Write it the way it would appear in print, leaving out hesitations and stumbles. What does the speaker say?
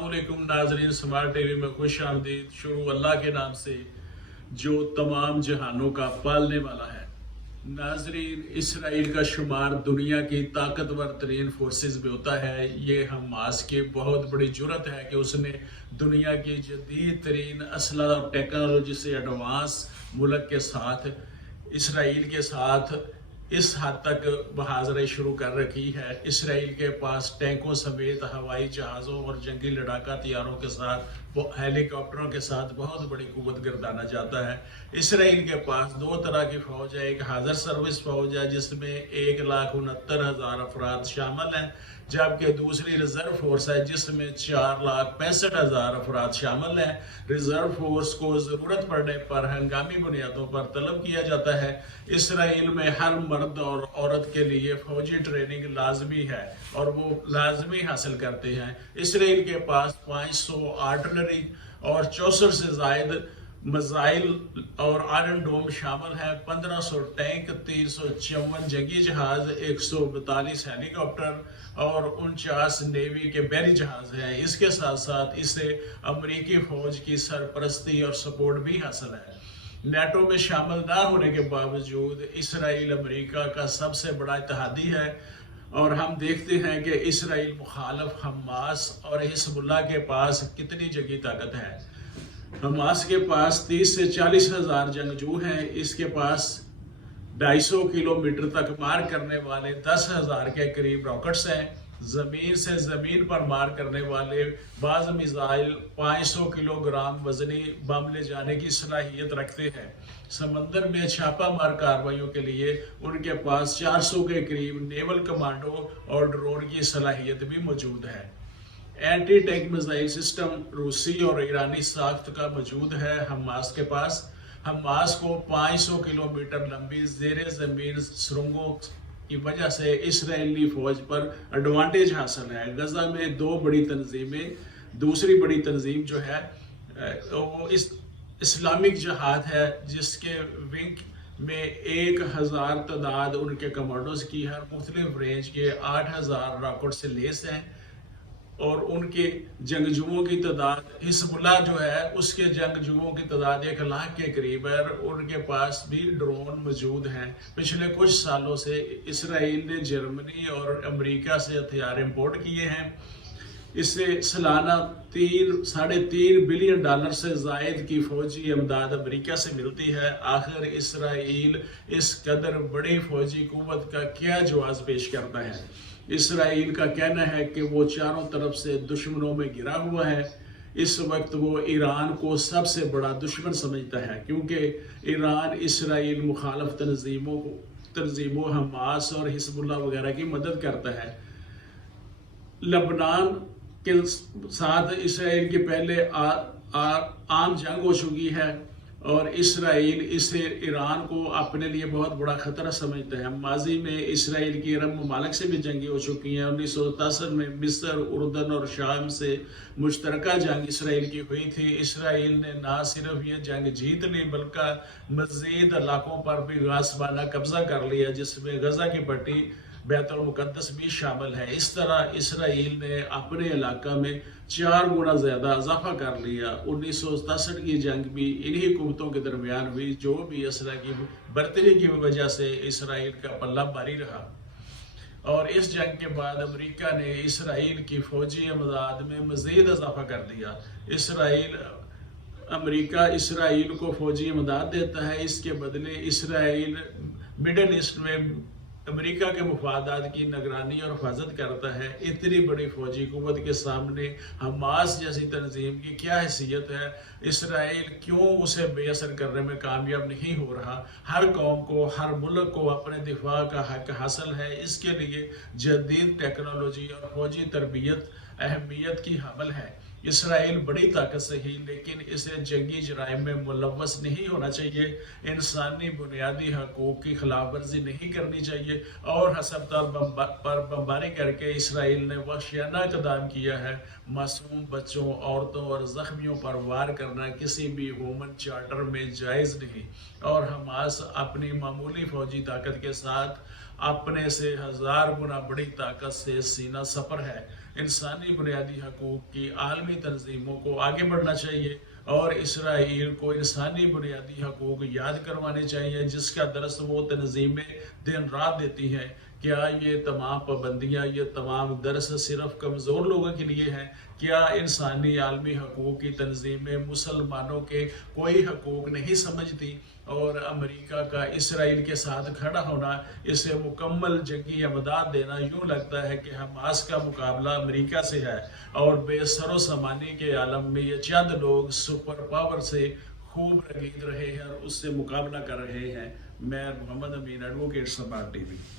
अस्सलाम वालेकुम नाजरीन, स्मार्ट टीवी में खुश आमदीद। शुरू अल्लाह के नाम से जो तमाम जहानों का पालने वाला है। नाजरीन, इसराइल का शुमार दुनिया की ताकतवर तरीन फोर्सेस में होता है। ये हमास की बहुत बड़ी जुर्रत है कि उसने दुनिया की जदीद तरीन असला और टेक्नोलॉजी से एडवांस मुल्क के साथ इसराइल के साथ इस हद तक बहादुरी शुरू कर रखी है। इसराइल के पास टैंकों समेत हवाई जहाज़ों और जंगी लड़ाका तैयारों के साथ हेलीकॉप्टरों के साथ बहुत बड़ी कुव्वत गर्दाना जाता है। इसराइल के पास दो तरह की फौज है, एक हाजिर सर्विस फौज है जिसमें 1,69,000 अफराद शामिल हैं, जबकि दूसरी रिजर्व फोर्स है जिसमें 4,65,000 अफराद शामिल हैं। रिजर्व फोर्स को ज़रूरत पड़ने पर हंगामी बुनियादों पर तलब किया जाता है। इसराइल में हर मर्द और औरत के लिए फौजी ट्रेनिंग लाजमी है और वो लाजमी हासिल करते हैं। इसराइल के पास 500 आर्टिलरी और 64 से जायद मिसाइल और आयरन डोम शामिल है, 1500 टैंक, 354 जंगी जहाज, 142 हेलीकॉप्टर और 49 नेवी के बहरी जहाज हैं। इसके साथ साथ इसे अमेरिकी फौज की सरपरस्ती और सपोर्ट भी हासिल है। नेटो में शामिल ना होने के बावजूद इसराइल अमेरिका का सबसे बड़ा इत्तेहादी है और हम देखते हैं कि इसराइल मुखालफ हमास और हिजबुल्लाह के पास कितनी जंगी ताकत है। हमास के पास 30 से 40 हजार जंगजू हैं। इसके पास 250 किलोमीटर तक मार करने वाले 10,000 के करीब रॉकेट्स हैं। जमीन से जमीन पर मार करने वाले बाज मिसाइल 500 किलोग्राम वजनी बम ले जाने की सलाहियत रखते हैं। समंदर में छापामार कार्रवाइयों के लिए उनके पास 400 के करीब नेवल कमांडो और ड्रोन की सलाहियत भी मौजूद है। एंटी टैंक मिसाइल सिस्टम रूसी और ईरानी साख्त का मौजूद है। हमास के पास हमास को 500 किलोमीटर लंबी जेर जमीन सुरंगों की वजह से इसराइली फौज पर एडवांटेज हासिल है। गजा में दो बड़ी तंजीमें, दूसरी बड़ी तंजीम जो है वो इस्लामिक जिहाद है जिसके विंग में 1,000 तादाद उनके कमांडोज की हर मुख्तलिफ रेंज के 8,000 रॉकेट से लेस हैं और उनके जंगजुओं की तादाद, हिजबुल्लाह जो है उसके जंगजुओं की तादाद 1 लाख के करीब है और उनके पास भी ड्रोन मौजूद हैं। पिछले कुछ सालों से इसराइल ने जर्मनी और अमेरिका से हथियार इंपोर्ट किए हैं। इससे सालाना 3.5 बिलियन डॉलर से जायद की फौजी इमदाद अमेरिका से मिलती है। आखिर इसराइल इस कदर बड़ी फौजी कुव्वत का क्या जवाब पेश करता है? इसराइल का कहना है कि वो चारों तरफ से दुश्मनों में घिरा हुआ है। इस वक्त वो ईरान को सबसे बड़ा दुश्मन समझता है क्योंकि ईरान इसराइल मुखालफ तंजीमों हमास और हिजबुल्लाह वगैरह की मदद करता है। लबनान के साथ इसराइल की पहले आम जंग हो चुकी है और इसराइल इसे ईरान को अपने लिए बहुत बड़ा खतरा समझता है। माजी में इसराइल की अरब ममालिक से भी जंगी हो चुकी हैं। 1967 में मिस्र, उर्दन और शाम से मुश्तरका जंग इसराइल की हुई थी। इसराइल ने ना सिर्फ ये जंग जीत ली बल्कि मजीद इलाकों पर भी गासबाना कब्जा कर लिया जिसमें गजा की पट्टी, बैतुल मुकद्दस भी शामिल है। इस तरह इसराइल ने अपने इलाका में 4 गुना ज्यादा इजाफा कर लिया। 1967 की जंग भी इन्हीं कुव्वतों के दरमियान हुई जो भी असला की बर्तरी की वजह से इसराइल का पल्ला भारी रहा और इस जंग के बाद अमेरिका ने इसराइल की फौजी इमदाद में मजीद इजाफा कर दिया। अमेरिका इसराइल को फौजी इमदाद देता है। इसके बदले इसराइल मिडल ईस्ट में अमेरिका के मुफादात की निगरानी और हिफाजत करता है। इतनी बड़ी फौजी कुव्वत के सामने हमास जैसी तंजीम की क्या हैसियत है? इसराइल क्यों उसे बेअसर करने में कामयाब नहीं हो रहा? हर कौम को, हर मुल्क को अपने दिफा का हक हासिल है। इसके लिए जदीद टेक्नोलॉजी और फौजी तरबियत अहमियत की हमल है। इसराइल बड़ी ताकत से ही, लेकिन इसे जंगी जराइम में मुलव्वस नहीं होना चाहिए। इंसानी बुनियादी हकूक की खिलाफ वर्जी नहीं करनी चाहिए और हसपताल पर बमबारी करके इसराइल ने वहशियाना इक़दाम किया है। मासूम बच्चों, औरतों और जख्मियों पर वार करना किसी भी ह्यूमन चार्टर में जायज़ नहीं, और हमास अपनी मामूली फौजी ताकत के साथ अपने से 1000 गुना बड़ी ताकत से सीना सफर है। इंसानी बुनियादी हकूक की आलमी तंजीमों को आगे बढ़ना चाहिए और इसराइल को इंसानी बुनियादी हकूक याद करवाने चाहिए, जिसका दरस वो तंजीमें दिन रात देती हैं। क्या ये तमाम पाबंदियाँ, ये तमाम दरस सिर्फ कमज़ोर लोगों के लिए हैं? क्या इंसानी आलमी हकूक की तंजीमें मुसलमानों के कोई हकूक नहीं समझती? और अमेरिका का इसराइल के साथ खड़ा होना, इसे मुकम्मल जंगी इमदाद देना, यूँ लगता है कि हमास का मुकाबला अमेरिका से है और बेसरो समानी के आलम में ये चंद लोग सुपर पावर से खूब रंगीन रहे हैं और उससे मुकाबला कर रहे हैं। मैं मोहम्मद अमीन, एडवोकेट समात टीवी।